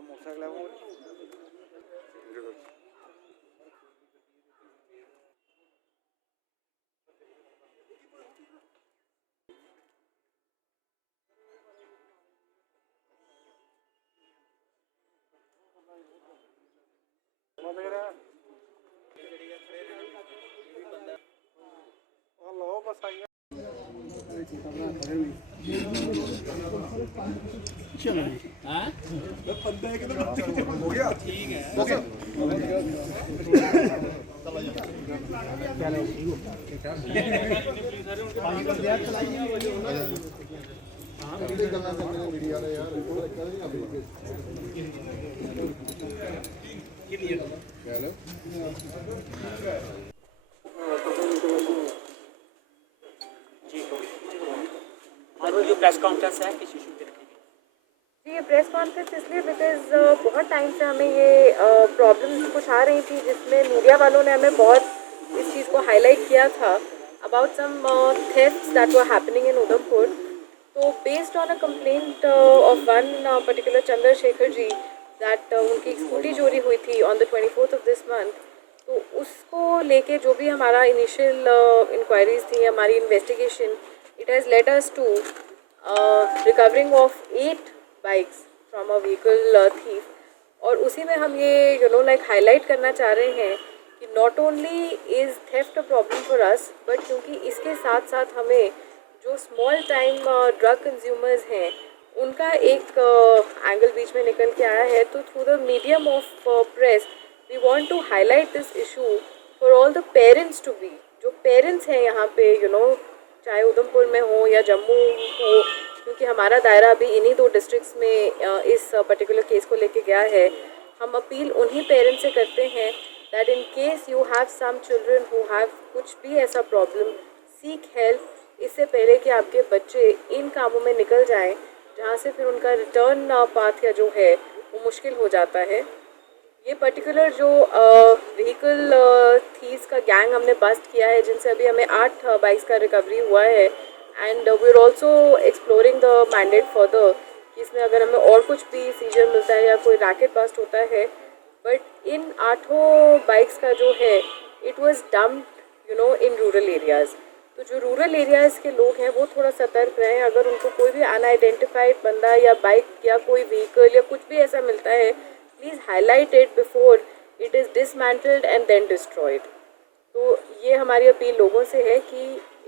Motorcycle है वो लो बस आई चलो हो गया ठीक है प्रेस कॉन्फ्रेंस है किस इशू पे रखेंगे? जी ये प्रेस कॉन्फ्रेंस इसलिए बिकॉज बहुत टाइम से हमें ये प्रॉब्लम्स कुछ आ रही थी जिसमें मीडिया वालों ने हमें बहुत इस चीज़ को हाईलाइट किया था about some thefts that were happening in Udhampur. तो based on a complaint of one particular Chandrashekhar ji that उनकी एक स्कूटी चोरी हुई थी on the 24th of this month. तो उसको लेके जो भी हमारा इनिशियल इंक्वायरीज थी, हमारी investigation, it has led us to recovering of 8 bikes from a vehicle thief. और उसी में हम ये लाइक हाईलाइट करना चाह रहे हैं कि not only is theft a problem for us, but क्योंकि इसके साथ साथ हमें जो स्मॉल टाइम ड्रग कंज्यूमर्स हैं उनका एक एंगल बीच में निकल के आया है. तो through the medium of press we want to highlight this issue for all the parents to be. जो पेरेंट्स हैं यहाँ पे चाहे उधमपुर में हो या जम्मू हो, क्योंकि हमारा दायरा अभी इन्हीं 2 डिस्ट्रिक्ट्स में इस पर्टिकुलर केस को लेके गया है. हम अपील उन्हीं पेरेंट्स से करते हैं that in case you have some children who have कुछ भी ऐसा प्रॉब्लम, सीक हेल्प इससे पहले कि आपके बच्चे इन कामों में निकल जाएं जहाँ से फिर उनका रिटर्न पाथ या जो है वो मुश्किल हो जाता है. ये पर्टिकुलर जो व्हीकल थीव्स का गैंग हमने बस्ट किया है जिनसे अभी हमें 8 बाइक्स का रिकवरी हुआ है. And we are also exploring the mandate further कि इसमें अगर हमें और कुछ भी सीजर मिलता है या कोई रैकेट बस्ट होता है. बट इन 8 बाइक्स का जो है it was dumped in rural areas. तो जो रूरल एरियाज़ के लोग हैं वो थोड़ा सतर्क रहें. अगर उनको कोई भी अनआइडेंटिफाइड बंदा या बाइक या कोई व्हीकल या कुछ भी ऐसा मिलता है, please highlight it before it is dismantled and then destroyed. तो ये हमारी अपील लोगों से है कि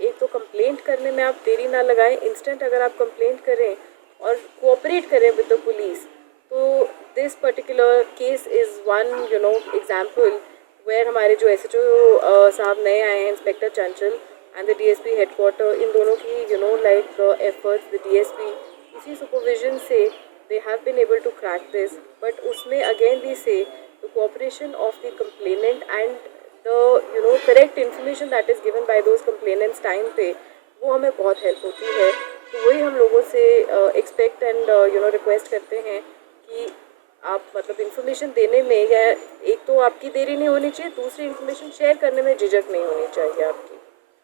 एक तो कंप्लेंट करने में आप देरी ना लगाएं. इंस्टेंट अगर आप कंप्लेंट करें और कोऑपरेट करें विद द पुलिस, तो this particular case is one example where हमारे जो SHO साहब नए आए हैं, inspector Chanchal and the DSP headquarter, इन दोनों की लाइक एफर्ट्स, द DSP इसी सुपरविजन से they have been able to crack this. But उसमें again we say the cooperation of the complainant and the correct information that is given by those complainants time पे वो हमें बहुत help होती है. तो वही हम लोगों से एक्सपेक्ट एंड रिक्वेस्ट करते हैं कि आप मतलब इन्फॉर्मेशन देने में या एक तो आपकी देरी नहीं होनी चाहिए, दूसरी इन्फॉर्मेशन शेयर करने में झिझक नहीं होनी चाहिए आपकी.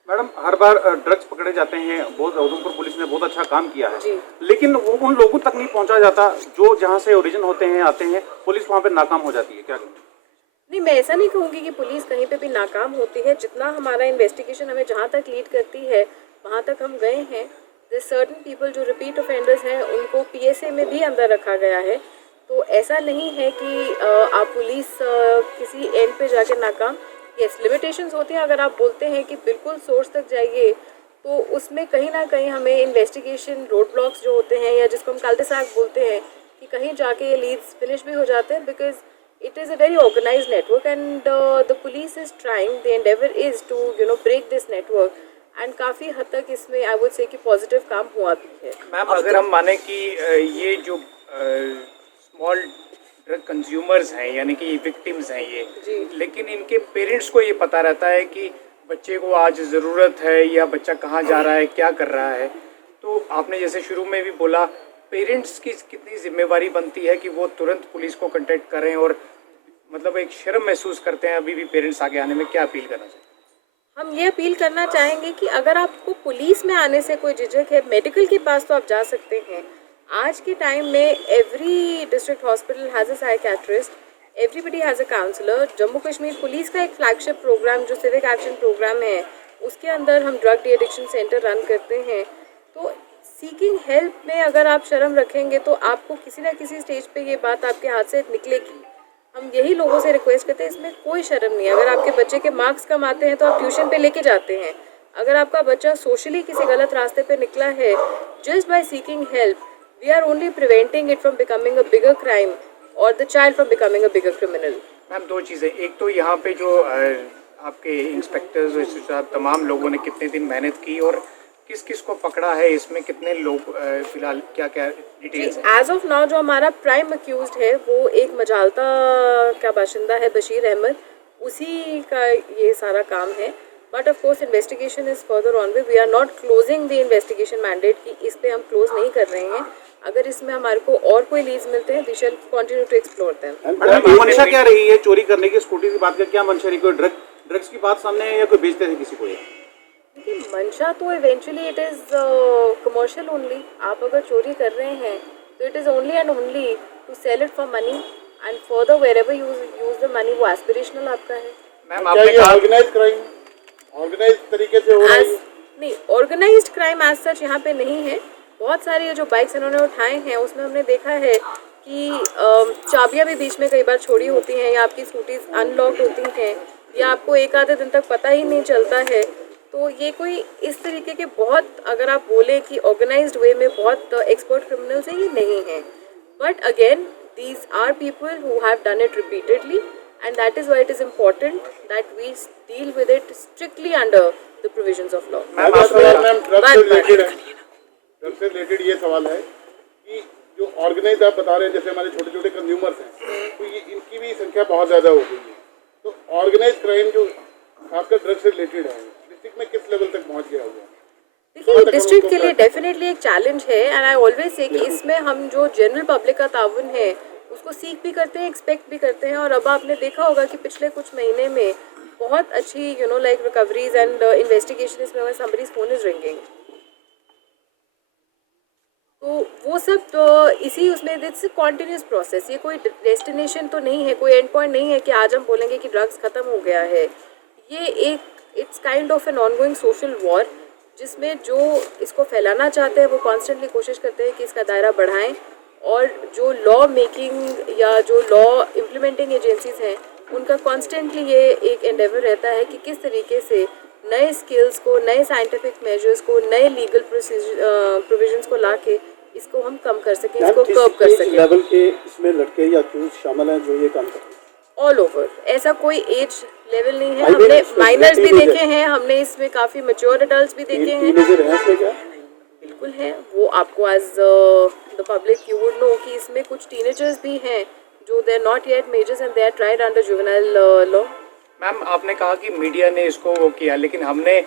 मैडम, हर बार ड्रग्स पकड़े जाते हैं, बहुत उधमपुर पुलिस ने बहुत अच्छा काम किया है, जी. लेकिन वो उन लोगों तक नहीं पहुंचा जाता जो जहां से ओरिजिन होते हैं, आते हैं, पुलिस वहां पे नाकाम हो जाती है. क्या नहीं, मैं ऐसा नहीं कहूँगी कि पुलिस कहीं पे भी नाकाम होती है. जितना हमारा इन्वेस्टिगेशन हमें जहाँ तक लीड करती है वहाँ तक हम गए हैं. द सर्टन पीपल जो रिपीट ऑफेंडर्स हैं उनको PSA में भी अंदर रखा गया है. तो ऐसा नहीं है कि आप पुलिस किसी एंड पे जाके नाकाम. यस, लिमिटेशंस होती हैं. अगर आप बोलते हैं कि बिल्कुल सोर्स तक जाइए तो उसमें कहीं ना कहीं हमें इन्वेस्टिगेशन रोड ब्लॉक्स जो होते हैं या जिसको हम काल्टे बोलते हैं कि कहीं जाके ये लीड्स फिनिश भी हो जाते हैं because it is a very organized network and the police is trying, the endeavor is to break this network and काफ़ी हद तक इसमें I would say कि पॉजिटिव काम हुआ भी है. मैम, अगर हम माने कि ये जो स्मॉल ड्रग कंज्यूमर्स हैं यानी कि विक्टिम्स हैं ये जी. लेकिन इनके पेरेंट्स को ये पता रहता है कि बच्चे को आज ज़रूरत है या बच्चा कहाँ जा रहा है, क्या कर रहा है, तो आपने जैसे शुरू में भी बोला पेरेंट्स की कितनी जिम्मेवारी बनती है कि वो तुरंत पुलिस को कांटेक्ट करें और मतलब एक शर्म महसूस करते हैं अभी भी पेरेंट्स आगे आने में. क्या अपील करना चाहिए? हम ये अपील करना चाहेंगे कि अगर आपको पुलिस में आने से कोई झिझक है, मेडिकल के पास तो आप जा सकते हैं. आज के टाइम में every district hospital has a psychiatrist, everybody has a counsellor. Jammu Kashmir police का एक फ्लैगशिप प्रोग्राम जो सिविक एक्शन प्रोग्राम है, उसके अंदर हम drug de addiction centre run करते हैं। तो सीकिंग हेल्प में अगर आप शर्म रखेंगे तो आपको किसी ना किसी स्टेज पे ये बात आपके हाथ से निकलेगी। हम यही लोगों से रिक्वेस्ट करते हैं, इसमें कोई शर्म नहीं है। अगर आपके बच्चे के मार्क्स कम आते हैं तो आप ट्यूशन पे लेके जाते हैं। अगर आपका बच्चा सोशली किसी गलत रास्ते पे निकला है, just by seeking help we are only preventing it from becoming a bigger crime और the child from becoming a bigger criminal. Ma'am दो चीज़ें, एक तो यहाँ पे जो आपके इंस्पेक्टर्स एसपी साहब तमाम लोगों ने कितने दिन मेहनत की और किस किस को पकड़ा है, इसमें कितने लोग फिलहाल क्या क्या डिटेल्स हैं? एज ऑफ नाउ जो हमारा प्राइम अक्यूज्ड है वो एक मजालता का बाशिंदा है, बशीर अहमद, उसी का ये सारा काम है। But of course investigation is further on way. We are not closing the investigation mandate की इस पे हम क्लोज नहीं कर रहे हैं। अगर इसमें हमारे को और कोई लीड्स मिलते हैं we shall continue to explore them. Madam मंशा क्या रही है चोरी करने की? स्कूटी की बात कर, क्या मंशा रही? कोई ड्रग्स की बात सामने है या कोई बेचते थे किसी को? देखिए मंशा तो eventually it is commercial only. आप अगर चोरी कर रहे हैं तो it is only and only to sell it for money and further wherever use the money, वो एस्पिरेशनल आपका है। मैम आपने ऑर्गेनाइज क्राइम ऑर्गेनाइज तरीके से हो रहा है? नहीं, ऑर्गेनाइज्ड क्राइम एज सच यहाँ पे नहीं है। बहुत सारे जो बाइक्स इन्होंने उठाए हैं उसमें हमने देखा है कि चाबियाँ भी बीच में कई बार छोड़ी होती हैं या आपकी स्कूटीज अनलॉक्ड होती हैं या आपको एक आधे दिन तक पता ही नहीं चलता है। तो ये कोई इस तरीके के बहुत, अगर आप बोले कि ऑर्गेनाइज्ड वे में बहुत एक्सपर्ट क्रिमिनल्स हैं, ये नहीं है। But again these are people who have done it repeatedly and that is why it is important that we deal with it strictly under the provisions of law. Ma'am drug से related ये सवाल है कि जो organise आप बता रहे हैं, जैसे हमारे छोटे छोटे कंज्यूमर्स हैं, तो ये इनकी भी संख्या बहुत ज़्यादा हो गई है। तो ऑर्गेनाइज क्राइम जो खासकर ड्रग से रिलेटेड है, डिस्ट्रिक्ट में किस लेवल तक पहुँच गया होगा? देखिए डिस्ट्रिक्ट के लिए डेफिनेटली एक चैलेंज है एंड आई ऑलवेज से कि इसमें हम जो जनरल पब्लिक का ताउन है उसको सीख भी करते हैं, एक्सपेक्ट भी करते हैं। और अब आपने देखा होगा कि पिछले कुछ महीने में बहुत अच्छी लाइक रिकवरीज एंड इन्वेस्टिगेशन इसमें समबडीज फोन इज रिंगिंग। तो वो सब इसी उसमें इट्स कॉन्टिन्यूस प्रोसेस। ये कोई डेस्टिनेशन तो नहीं है, कोई एंड पॉइंट नहीं है कि आज हम बोलेंगे कि ड्रग्स खत्म हो गया है। ये एक it's kind of an ongoing social war जिसमें जो इसको फैलाना चाहते हैं वो कॉन्स्टेंटली कोशिश करते हैं कि इसका दायरा बढ़ाएं और जो लॉ मेकिंग या जो लॉ इम्प्लीमेंटिंग एजेंसीज हैं उनका कॉन्स्टेंटली ये एक एंडेवर रहता है कि किस तरीके से नए स्किल्स को, नए साइंटिफिक मेजर्स को, नए लीगल प्रोविजंस को लाके इसको हम कम कर सकें, इसको कर्ब कर सकें। लेवल के इसमें लड़के या अक्यूज शामिल हैं जो ये काम करते हैं? ऑल ओवर, ऐसा कोई एज लेवल नहीं है। हमने माइनर्स भी देखे हैं, हमने इसमें काफ़ी मैच्योर एडल्ट्स भी देखे हैं। टीनेजर हैं इसमें क्या? बिल्कुल है, वो आपको as the public you would know कि इसमें कुछ टीनेजर्स भी हैं जो they are not yet majors and they are tried under juvenile law. Ma'am आपने कहा कि मीडिया ने इसको वो किया, लेकिन हमने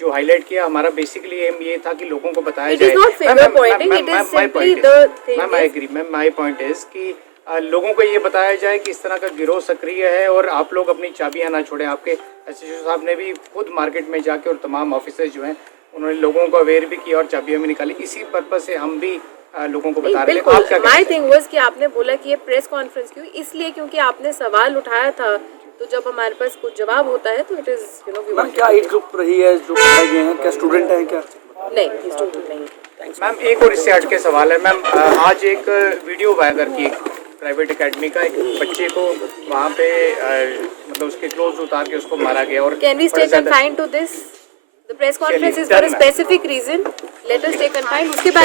जो हाईलाइट किया हमारा बेसिकली एम ये था कि लोगों को बताया जाए। It is not finger pointing, it is simply the thing. Ma'am I agree ma'am, my point is कि लोगों को ये बताया जाए कि इस तरह का गिरोह सक्रिय है और आप लोग अपनी चाबियां ना छोड़ें। आपके एसएसओ साहब ने भी खुद मार्केट में जाके और तमाम ऑफिसर्स जो हैं उन्होंने लोगों को अवेयर भी किया और चाबियां भी निकाली। इसी पर्पज से हम भी लोगों को बता रहे हैं। माय थिंग वाज कि आपने बोला कि ये प्रेस कॉन्फ्रेंस क्यों, इसलिए क्योंकि आपने सवाल उठाया था, तो जब हमारे पास कुछ जवाब होता है तो इट इज मैम क्या एज ग्रुप रही है जो पढ़ाए गए हैं? क्या स्टूडेंट हैं क्या? नहीं, स्टूडेंट नहीं। मैम एक और इससे हट के सवाल है मैम, आज एक वीडियो वायरल की प्राइवेट एकेडमी का, एक बच्चे को वहाँ पे मतलब उसके क्लोज उतार के उसको मारा गया। और can we stay confined to this? The press conference is for a specific reason, let us stay confined. उसके बारे